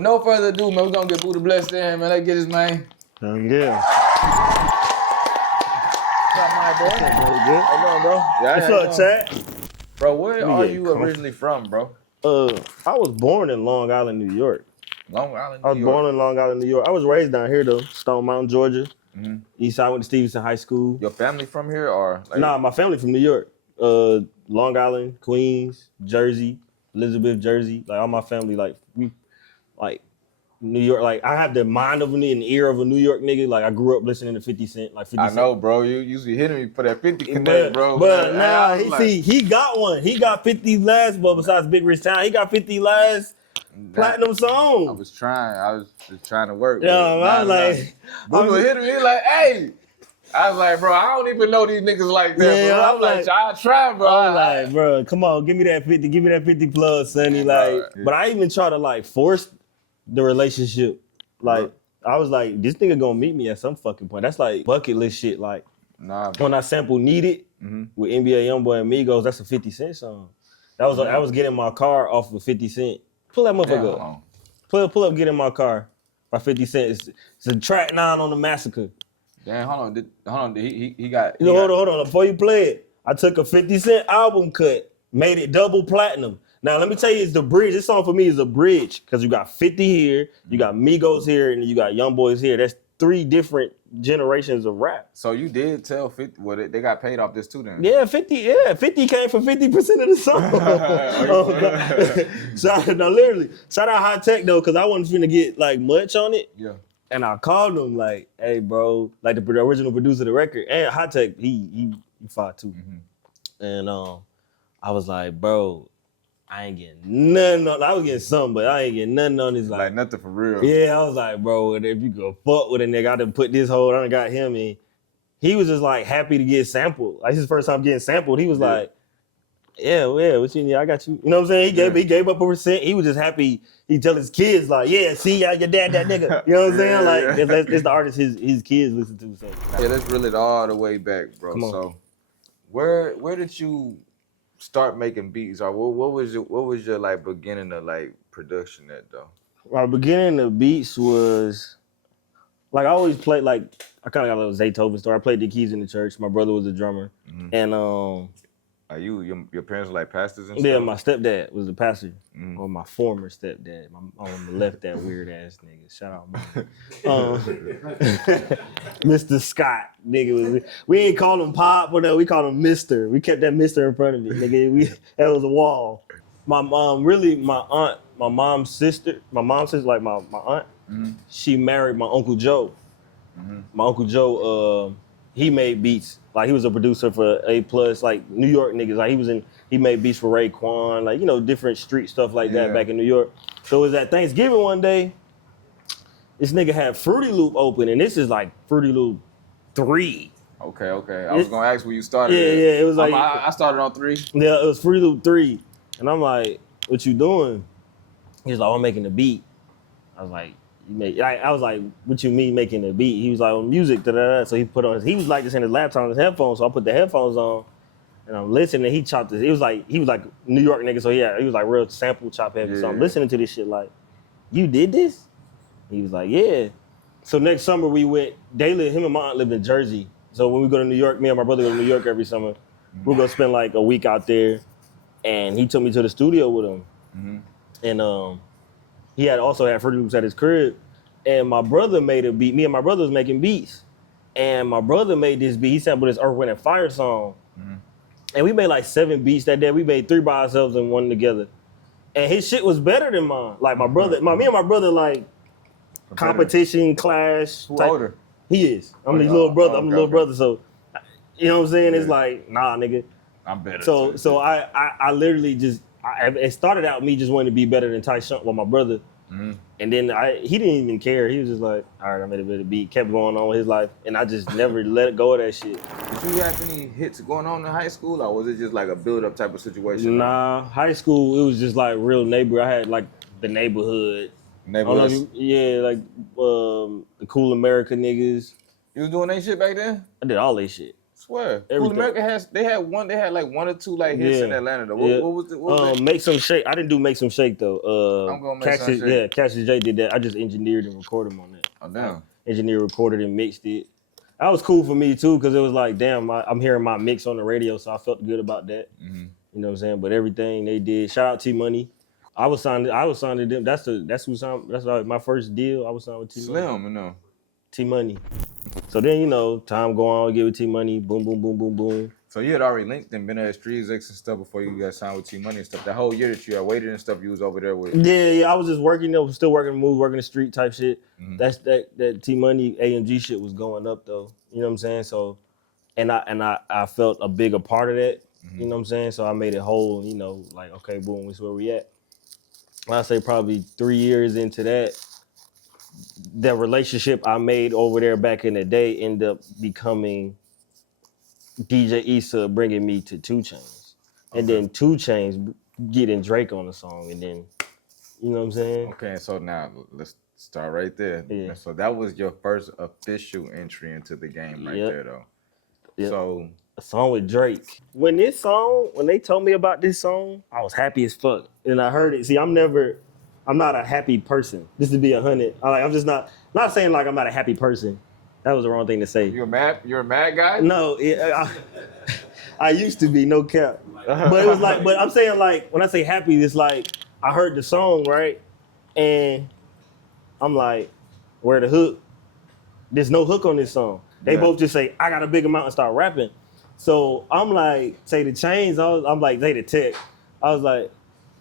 with no further ado, man, we're gonna get Buddah Bless in, man. Let's get his man. Yeah. What's up, my boy? Good. How you doing, bro? Yeah, what's up, chat? Bro, where are you originally from, bro? I was born in Long Island, New York. Long Island, New York. I was born in Long Island, New York. I was raised down here though, Stone Mountain, Georgia. Mm-hmm. East side, went to Stevenson High School. Your family from here or? Like... Nah, my family from New York. Long Island, Queens, Jersey, Elizabeth, Jersey. Like all my family, like we, like New York. Like I have the mind of an ear of a New York nigga. Like I grew up listening to 50 Cent. Like 50 Cent. I know, bro. You usually hitting me for that 50 connect, bro. But now he got one. He got 50 last, but besides Big Rich Town, he got 50 last platinum song. I was just trying to work. Yeah, I was like, Buddah hitting me like, hey. I was like, bro, I don't even know these niggas like that, yeah, bro. I'm like, I try, bro. I'm like, bro, come on, give me that 50 plus, Sonny. Like, but I even try to like force the relationship. Like, I was like, this nigga gonna meet me at some fucking point. That's like bucket list shit. Like, nah, bro. When I sample Need It with NBA Youngboy and Migos, that's a 50 Cent song. That was I was getting my car off of 50 Cent. Pull that motherfucker up. Pull up, get in my car by 50 Cent. It's a track 9 on the Massacre. Damn, hold on. He got. Hold on. Before you play it, I took a 50 Cent album cut, made it double platinum. Now let me tell you, it's the bridge. This song for me is a bridge because you got 50 here, you got Migos here, and you got Young Boys here. That's 3 different generations of rap. So you did tell 50, well, they got paid off this too then? Yeah, 50 came for 50% of the song. Now literally, shout out High Tech though, because I wasn't finna get like much on it. Yeah. And I called him like, hey bro, like the original producer of the record, and High Tech, he fought too. And I was like, bro, I ain't getting nothing on. I was getting something, but I ain't getting nothing on this. Like nothing for real. Yeah, I was like, bro, if you could fuck with a nigga, I done put this hold on and got him in. He was just like happy to get sampled. Like his first time getting sampled, he was like, yeah, what you need? I got you. You know what I'm saying? He gave up a percent. He was just happy. He tell his kids like, yeah, see, your dad, that nigga. You know what I'm saying? Like that's the artist his kids listen to. So yeah, let's reel it all the way back, bro. Come on. So where did you start making beats, or what was your like beginning of like production at though? My beginning of beats was like I always played like I kind of got a little Zaytoven story. I played the keys in the church. My brother was a drummer, and Are your parents were like pastors and stuff? Yeah, my stepdad was the pastor, or my former stepdad. My left that weird ass nigga. Shout out, Mr. Scott, nigga. We ain't call him Pop, but no, we called him Mister. We kept that Mister in front of it, nigga. That was a wall. My mom, really, my mom's sister, like my aunt. She married my Uncle Joe. My Uncle Joe, he made beats. Like he was a producer for A+, like New York niggas. Like he made beats for Raekwon, like, you know, different street stuff like that back in New York. So it was at Thanksgiving one day, this nigga had Fruity Loop open, and this is like Fruity Loop 3. Okay. I was gonna ask where you started. Yeah, it was like I started on 3. Yeah, it was Fruity Loop 3. And I'm like, what you doing? He was like, I'm making a beat. I was like, I was like, what you mean making a beat? He was like, on music, da-da-da. So he was like this in his laptop on his headphones. So I put the headphones on and I'm listening, and he chopped this. He was like New York nigga. So yeah, he was like real sample chop heavy. So I'm listening to this shit like, you did this? He was like, yeah. So next summer we went, him and my aunt lived in Jersey. So when we go to New York, me and my brother go to New York every summer. We're gonna spend like a week out there. And he took me to the studio with him. And he also had Fruity Loops at his crib, and my brother made a beat. Me and my brother was making beats, and my brother made this beat. He sampled this Earth, Wind & Fire song, and we made like 7 beats that day. We made 3 by ourselves and 1 together, and his shit was better than mine. Like me and my brother like competition, clash. Who older? He is. I'm the little brother. I'm the little brother. So you know what I'm saying? Yeah. It's like, nah, nigga. I'm better. So I literally just. It started out me just wanting to be better than Ty Shunt with my brother. And then he didn't even care. He was just like, all right, I made a bit of beat, kept going on with his life. And I just never let go of that shit. Did you have any hits going on in high school, or was it just like a build-up type of situation? Nah, high school, it was just like real neighbor. I had like the neighborhood. Neighborhood? Yeah, like the Cool America niggas. You was doing that shit back then? I did all that shit. swear. Cool Everything. America they had like one or two like hits in Atlanta though. What was it? Make Some Shake. I didn't do Make Some Shake though. I'm gonna make some shake. Yeah, Cassius J did that. I just engineered and recorded him on that. Oh damn. Engineered, recorded, and mixed it. That was cool for me too, because it was like, damn, I'm hearing my mix on the radio, so I felt good about that. Mm-hmm. You know what I'm saying? But everything they did, shout out T Money. I was signed to them. That's like my first deal. I was signed with T Money. Slim, you know. T Money. So then, you know, time go on, get with T Money, boom, boom, boom, boom, boom. So you had already linked and been at Streets X and stuff before you got signed with T Money and stuff. That whole year that you had waited and stuff, you was over there with. Yeah. I was just working, still working the move, working the street type shit. Mm-hmm. That T Money AMG shit was going up though. You know what I'm saying? So, and I felt a bigger part of that. Mm-hmm. You know what I'm saying? So I made it whole. You know, like okay, boom, this is where we at. I say probably 3 years into that. The relationship I made over there back in the day ended up becoming DJ Issa bringing me to 2 Chainz. And then 2 Chainz getting Drake on the song. And then, you know what I'm saying? Okay, so now let's start right there. Yeah. So that was your first official entry into the game right there though. Yep. So a song with Drake. When they told me about this song, I was happy as fuck. And I heard it. See, I'm not a happy person. Just to be 100. I'm just not saying like I'm not a happy person. That was the wrong thing to say. You're a mad guy? No, I used to be, no cap. But it was like, but I'm saying like, when I say happy, it's like, I heard the song, right? And I'm like, where the hook? There's no hook on this song. They both just say, I got a big amount and start rapping. So I'm like, say the Chainz, I'm like, say the tech. I was like,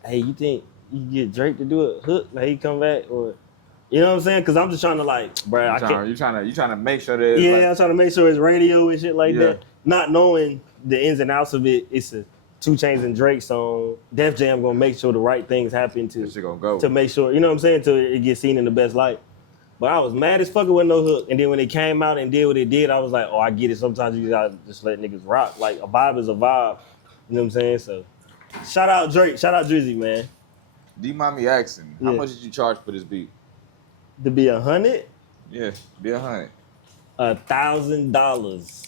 hey, you think you can get Drake to do a hook? Like he come back or, you know what I'm saying? Cause I'm just trying to like, bro, You trying to make sure that I'm trying to make sure it's radio and shit like that. Not knowing the ins and outs of it, it's a 2 Chainz and Drake song. Def Jam gonna make sure the right things happen to make sure, you know what I'm saying, till it gets seen in the best light. But I was mad as fuck with no hook. And then when it came out and did what it did, I was like, oh, I get it. Sometimes you gotta just let niggas rock. Like a vibe is a vibe. You know what I'm saying? So shout out Drake, shout out Drizzy, man. Do you mind me asking, how much did you charge for this beat? To be 100? Yeah, be 100. $1,000.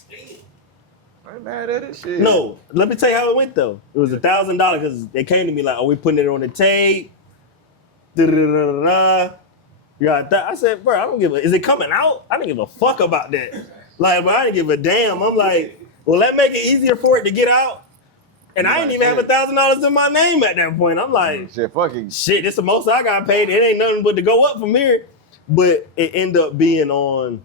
I ain't mad at it, shit. No, let me tell you how it went though. It was $1,000 because they came to me like, "Oh, we putting it on the tape." Da-da-da-da-da. You got that? I said, "Bro, I don't give a. Is it coming out? I didn't give a fuck about that. Like, but I didn't give a damn." I'm like, "Well, that make it easier for it to get out." And I didn't even have $1,000 in my name at that point. I'm like, shit, this the most I got paid. It ain't nothing but to go up from here. But it ended up being on,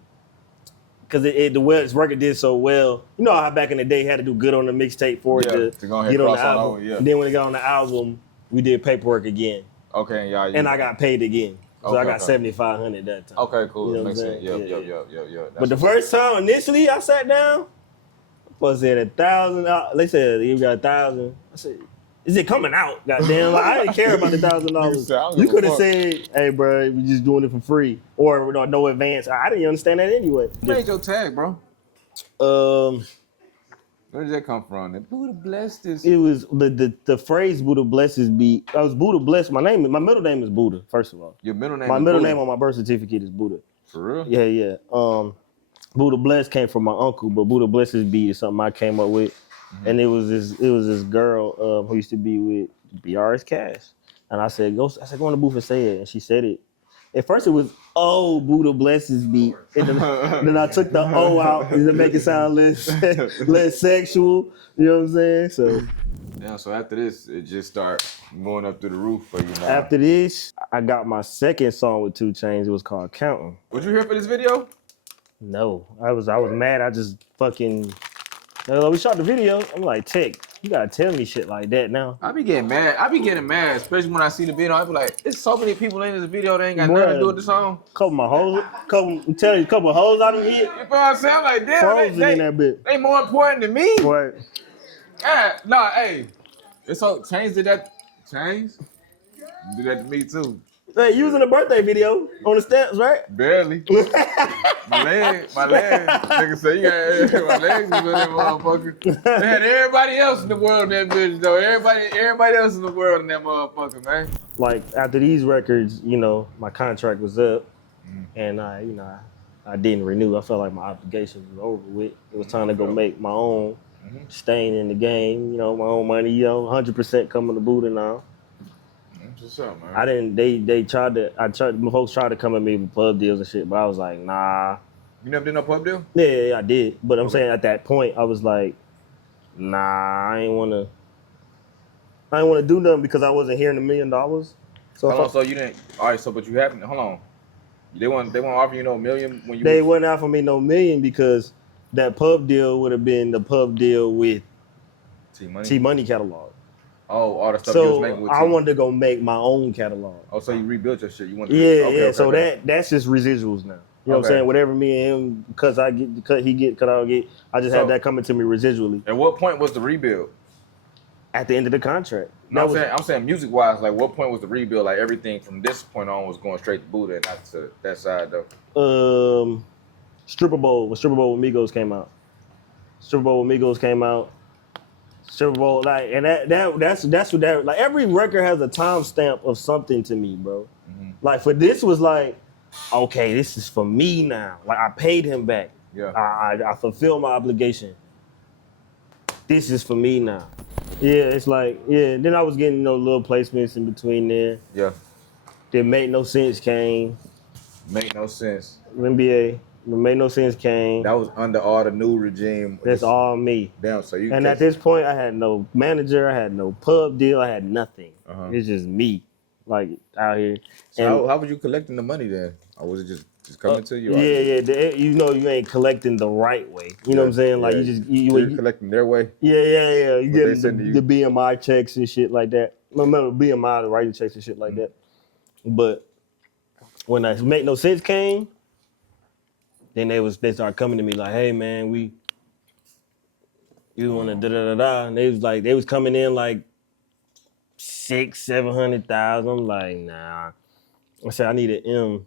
because the record did so well. You know how back in the day had to do good on the mixtape for it to go ahead get and on the cross album. over, yeah. And then when it got on the album, we did paperwork again. Okay, yeah. And I got paid again. So I got $7,500 that time. Okay, cool. You know Makes sense. Yep. But the first time, initially, I sat down, I said $1,000. They said, you got $1,000. I said, is it coming out? Goddamn, like, I didn't care about the $1,000. You could have said, hey, bro, we just doing it for free. Or no advance. I didn't understand that anyway. Who made your tag, bro? Where did that come from? The Buddah Bless This. It was the phrase Buddah Bless This Beat. I was Buddah Bless. My middle name is Buddah, first of all. Your middle name My middle name on my birth certificate is Buddah. For real? Yeah. Buddah Bless came from my uncle, but Buddah Bless This Beat is something I came up with. Mm-hmm. And it was this girl who used to be with BRS Cash. And I said, go in the booth and say it. And she said it. At first it was, oh, Buddah Bless This Beat. And then I took the O out to make it sound less sexual. You know what I'm saying? So yeah, so after this, it just start going up through the roof for you now. After this, I got my second song with 2 Chainz. It was called Counting. Was you here for this video? No. I was mad. I just fucking... we shot the video. I'm like, Tech, you gotta tell me shit like that now. I be getting mad, especially when I see the video. I be like, there's so many people in this video that ain't got nothing to do with the song. Couple of hoes out of here. You know what I'm saying? I'm like, damn, Frozen in that bit. They more important than me. Right. Yeah, hey. It's so Chainz did that. Chainz did that to me too. Hey, you was in a birthday video on the steps, right? Barely. my leg. Nigga say, my legs was in that motherfucker. They had everybody else in the world in that bitch, though. Everybody else in the world in that motherfucker, man. Like, after these records, my contract was up. And I I didn't renew. I felt like my obligations was over with. It was time to go make my own, staying in the game, you know, my own money, you know, 100% coming to Buddah now. What's up, man? I didn't, my folks tried to come at me with pub deals and shit, but I was like, nah. You never did no pub deal? Yeah, I did. But I'm saying at that point, I was like, nah, I ain't want to do nothing because I wasn't hearing $1 million. So Hold on, so you didn't, all right, so, but you haven't, hold on. They won't offer you no million when you They wouldn't offer me no million because that pub deal would have been the pub deal with T-Money catalog. Oh, all the stuff you was making with I wanted to go make my own catalog. Oh, so you rebuilt your shit. You want to so that's just residuals now. You know what I'm saying? Whatever me and him, because I get the cut, he get cut, I get. I just had that coming to me residually. At what point was the rebuild? At the end of the contract. No, I'm saying music wise, like what point was the rebuild? Like everything from this point on was going straight to Buddah and not to that side though. Stripper Bowl with Migos came out. Stripper Bowl with Migos came out. Stripper Bowl, like, and that's what that, like, every record has a timestamp of something to me, bro. Like for this was like, okay, this is for me now. Like I paid him back. Yeah. I fulfilled my obligation. This is for me now. Yeah, it's like, yeah. Then I was getting little placements in between there. Yeah. Then Make No Sense came. Make No Sense. NBA. Make No Sense came. That was under all the new regime. That's all me. Damn, so you. And at this point, I had no manager. I had no pub deal. I had nothing. It's just me, like out here. So how was you collecting the money then? Or was it just coming to you? Yeah. You ain't collecting the right way. You know what I'm saying? Like you collecting their way. Yeah. You get the BMI checks and shit like that. Remember BMI, the writing checks and shit like that. But when I Make No Sense came, then they started coming to me like, hey man, you want to da da da da, and they was coming in like 600,000-700,000. I'm like, nah. I said I need an M.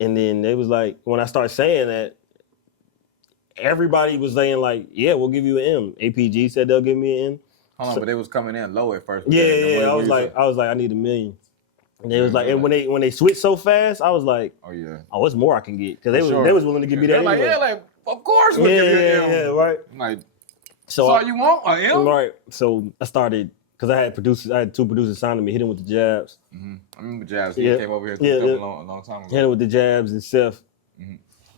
And then they was like, when I started saying that, everybody was saying like, yeah, we'll give you an M. APG said they'll give me an M. Hold on, but they was coming in low at first. Yeah. I was like, I need $1 million. And they was like, and when they switched so fast, I was like, what's more I can get? Because they was willing to give me that anyway. Like, like, of course we'll give you an M. Yeah, right. Like, so all you want, an M? Right. So I started, because I had 2 producers signing me, hit him with the jabs. I remember Jabs. He came over here a long time ago. Hit him with the jabs and Seth.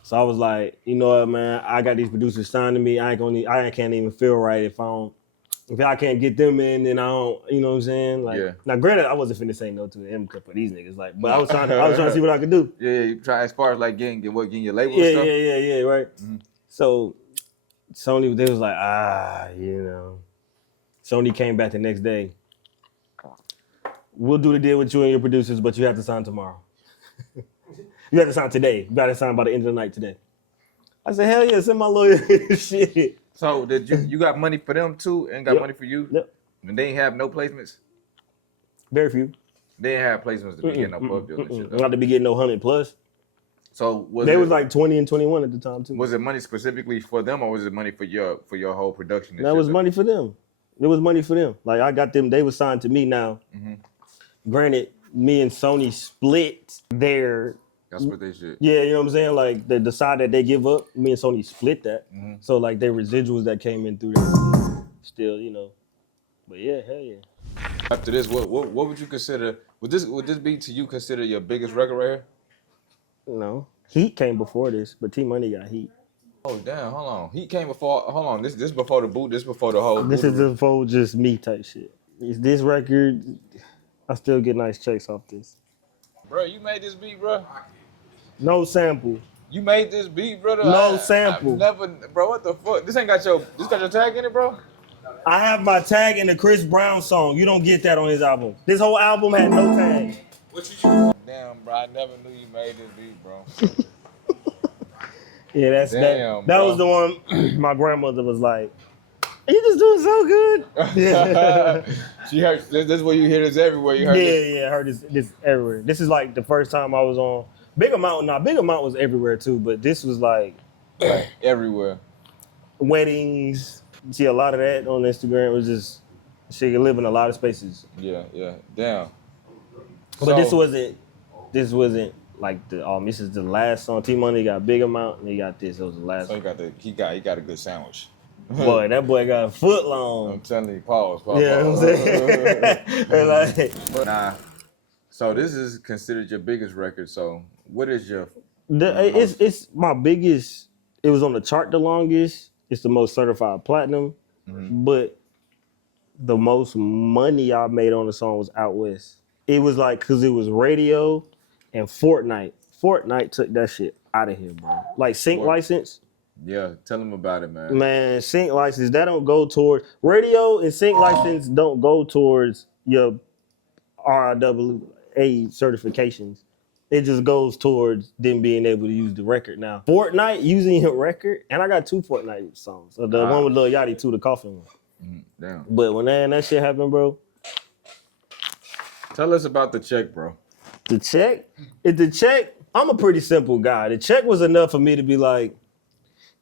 So I was like, you know what, man? I got these producers signing me. I can't even feel right if I can't get them in, then I don't, you know what I'm saying? Like, now granted, I wasn't finna say no to the M cut for these niggas, like, but I was trying to see what I could do. Yeah, you try as far as like getting your label and stuff. Yeah, right. So Sony, they was like, Sony came back the next day. We'll do the deal with you and your producers, but you have to sign tomorrow. You have to sign today. You got to sign by the end of the night today. I said, hell yeah, send my lawyer shit. So did you got money for them too and got money for you? Yep. And they ain't have no placements? Very few. They ain't have placements to be getting no pub deals and shit. Not to be getting no 100 plus. So was like 20 and 21 at the time too. Was it money specifically for them or was it money for your whole production? That was money for them. It was money for them. Like I got them, they were signed to me now. Granted, me and Sony split their. That's what they should. Yeah, you know what I'm saying? Like the side that they give up, me and Sony split that. So like their residuals that came in through there, still, you know. But yeah, hell yeah. After this, what would you consider? Would this be to you consider your biggest record right here? No, Heat came before this, but T-Money got Heat. Oh damn! Hold on, Heat came before. Hold on, this before the boot. This before the whole. This is before just me type shit. This record, I still get nice checks off this. Bro, you made this beat, bro. No sample. You made this beat, brother. No sample. I've never, bro. What the fuck? This got your tag in it, bro. I have my tag in the Chris Brown song. You don't get that on his album. This whole album had no tag. What you use? Damn, bro. I never knew you made this beat, bro. Yeah, that's that. That was the one. My grandmother was like, "You just doing so good." Yeah. She heard this is where you hear this everywhere. You heard this? Yeah, I heard this everywhere. This is like the first time I was on Big Amount. Nah, Big Amount was everywhere too, but this was like everywhere. Weddings. See a lot of that on Instagram. It was just she could live in a lot of spaces. Yeah. Damn. But this wasn't like this is the last song. T Money got Big Amount, and he got this. It was the last. So he got a good sandwich. Boy, that boy got a foot long. I'm telling you, pause. Yeah, pause. I'm saying. Like, Nah. So this is considered your biggest record. So what is your? It's my biggest. It was on the chart the longest. It's the most certified platinum, but the most money I made on the song was Out West. It was like because it was radio and Fortnite. Fortnite took that shit out of here, bro. Like sync license. Yeah, tell them about it, man. Man, sync license, that don't go toward radio and sync license don't go towards your RIAA certifications. It just goes towards them being able to use the record now. Fortnite using a record, and I got 2 Fortnite songs. So the one with Lil Yachty too, the coffin one. Damn. But when that shit happened, bro. Tell us about the check, bro. The check? I'm a pretty simple guy. The check was enough for me to be like,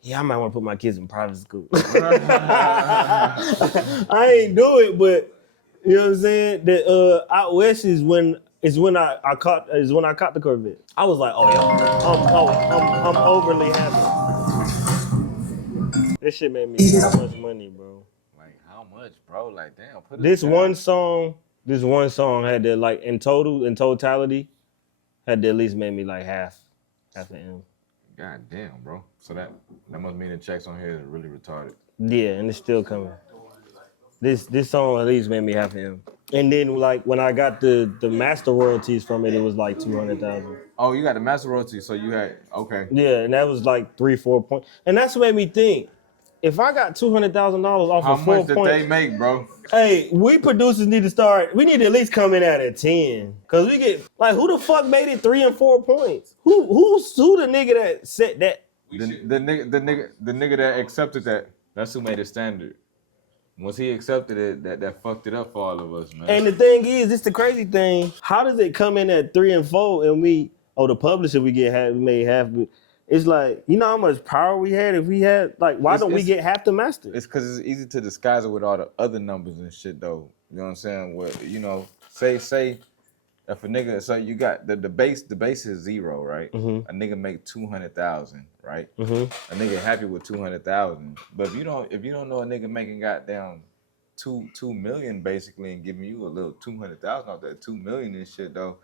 yeah, I might want to put my kids in private school. I ain't do it, but you know what I'm saying? The Out West is when I caught the Corvette. I was like, I'm overly happy. This shit made me so much money, bro. Like how much, bro? Like damn. This one song had to like in totality, had to at least make me like half an M. God damn, bro. So that must mean the checks on here is really retarded. Yeah, and it's still coming. This song at least made me half an M. And then like when I got the master royalties from it, it was like 200,000. Oh, you got the master royalties, so you had Yeah, and that was like 3-4 points. And that's what made me think. If I got $200,000 off of 4 points, how much did they make, bro? Hey, we producers need to start. We need to at least come in at a 10, cause we get like, who the fuck made it 3 and 4 points? Who the nigga that set that? The nigga that accepted that. That's who made it standard. Once he accepted it, that fucked it up for all of us, man. And the thing is, it's the crazy thing. How does it come in at 3 and 4, and the publisher we made half? It's like, you know how much power we had if we had, like, why don't we get half the master? It's because it's easy to disguise it with all the other numbers and shit, though. You know what I'm saying? Where, you know, say if a nigga, so you got the base is 0, right? Mm-hmm. A nigga make 200,000, right? Mm-hmm. A nigga happy with 200,000. But if you don't know a nigga making goddamn 2 million basically and giving you a little 200,000 off that 2 million and shit, though.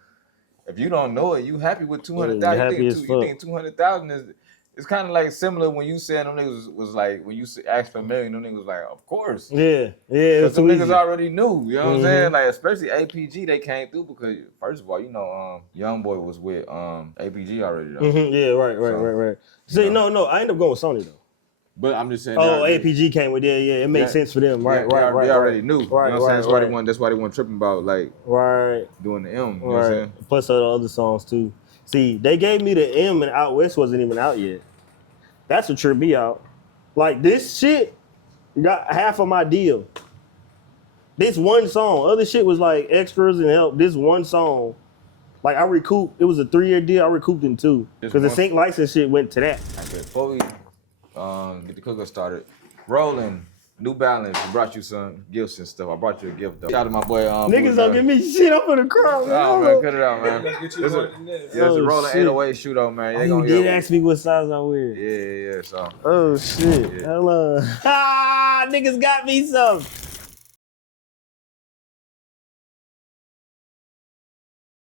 If you don't know it, you happy with 200,000. You think 200,000 is it's kind of like similar when you said them niggas was like when you asked for $1 million, them niggas was like, of course. Yeah. Because some niggas already knew. You know what I'm saying? Like especially APG, they came through because first of all, you know, YoungBoy was with APG already though. Mm-hmm. Yeah, right. See, no, I ended up going with Sony though. But I'm just saying. APG came with it makes sense for them, right? They already knew. Right, you know what I'm saying? That's why they weren't tripping about like doing the M. You know what I'm saying? Plus other songs too. See, they gave me the M and Out West wasn't even out yet. That's what tripped me out. Like this shit got half of my deal. This one song. Other shit was like extras and help. This one song, like I recouped. It was a 3-year deal. I recouped in 2 because the sync license shit went to that. Okay, before we get the cooker started, rolling. New Balance brought you some gifts and stuff. I brought you a gift though. Shout out to my boy. Niggas don't give me shit. I'm gonna cry. Oh man, cut it out, man. It's a rolling 808 shootout, man. You did ask me what size I wear. Yeah. So. Oh shit. Yeah. Hello. Niggas got me some.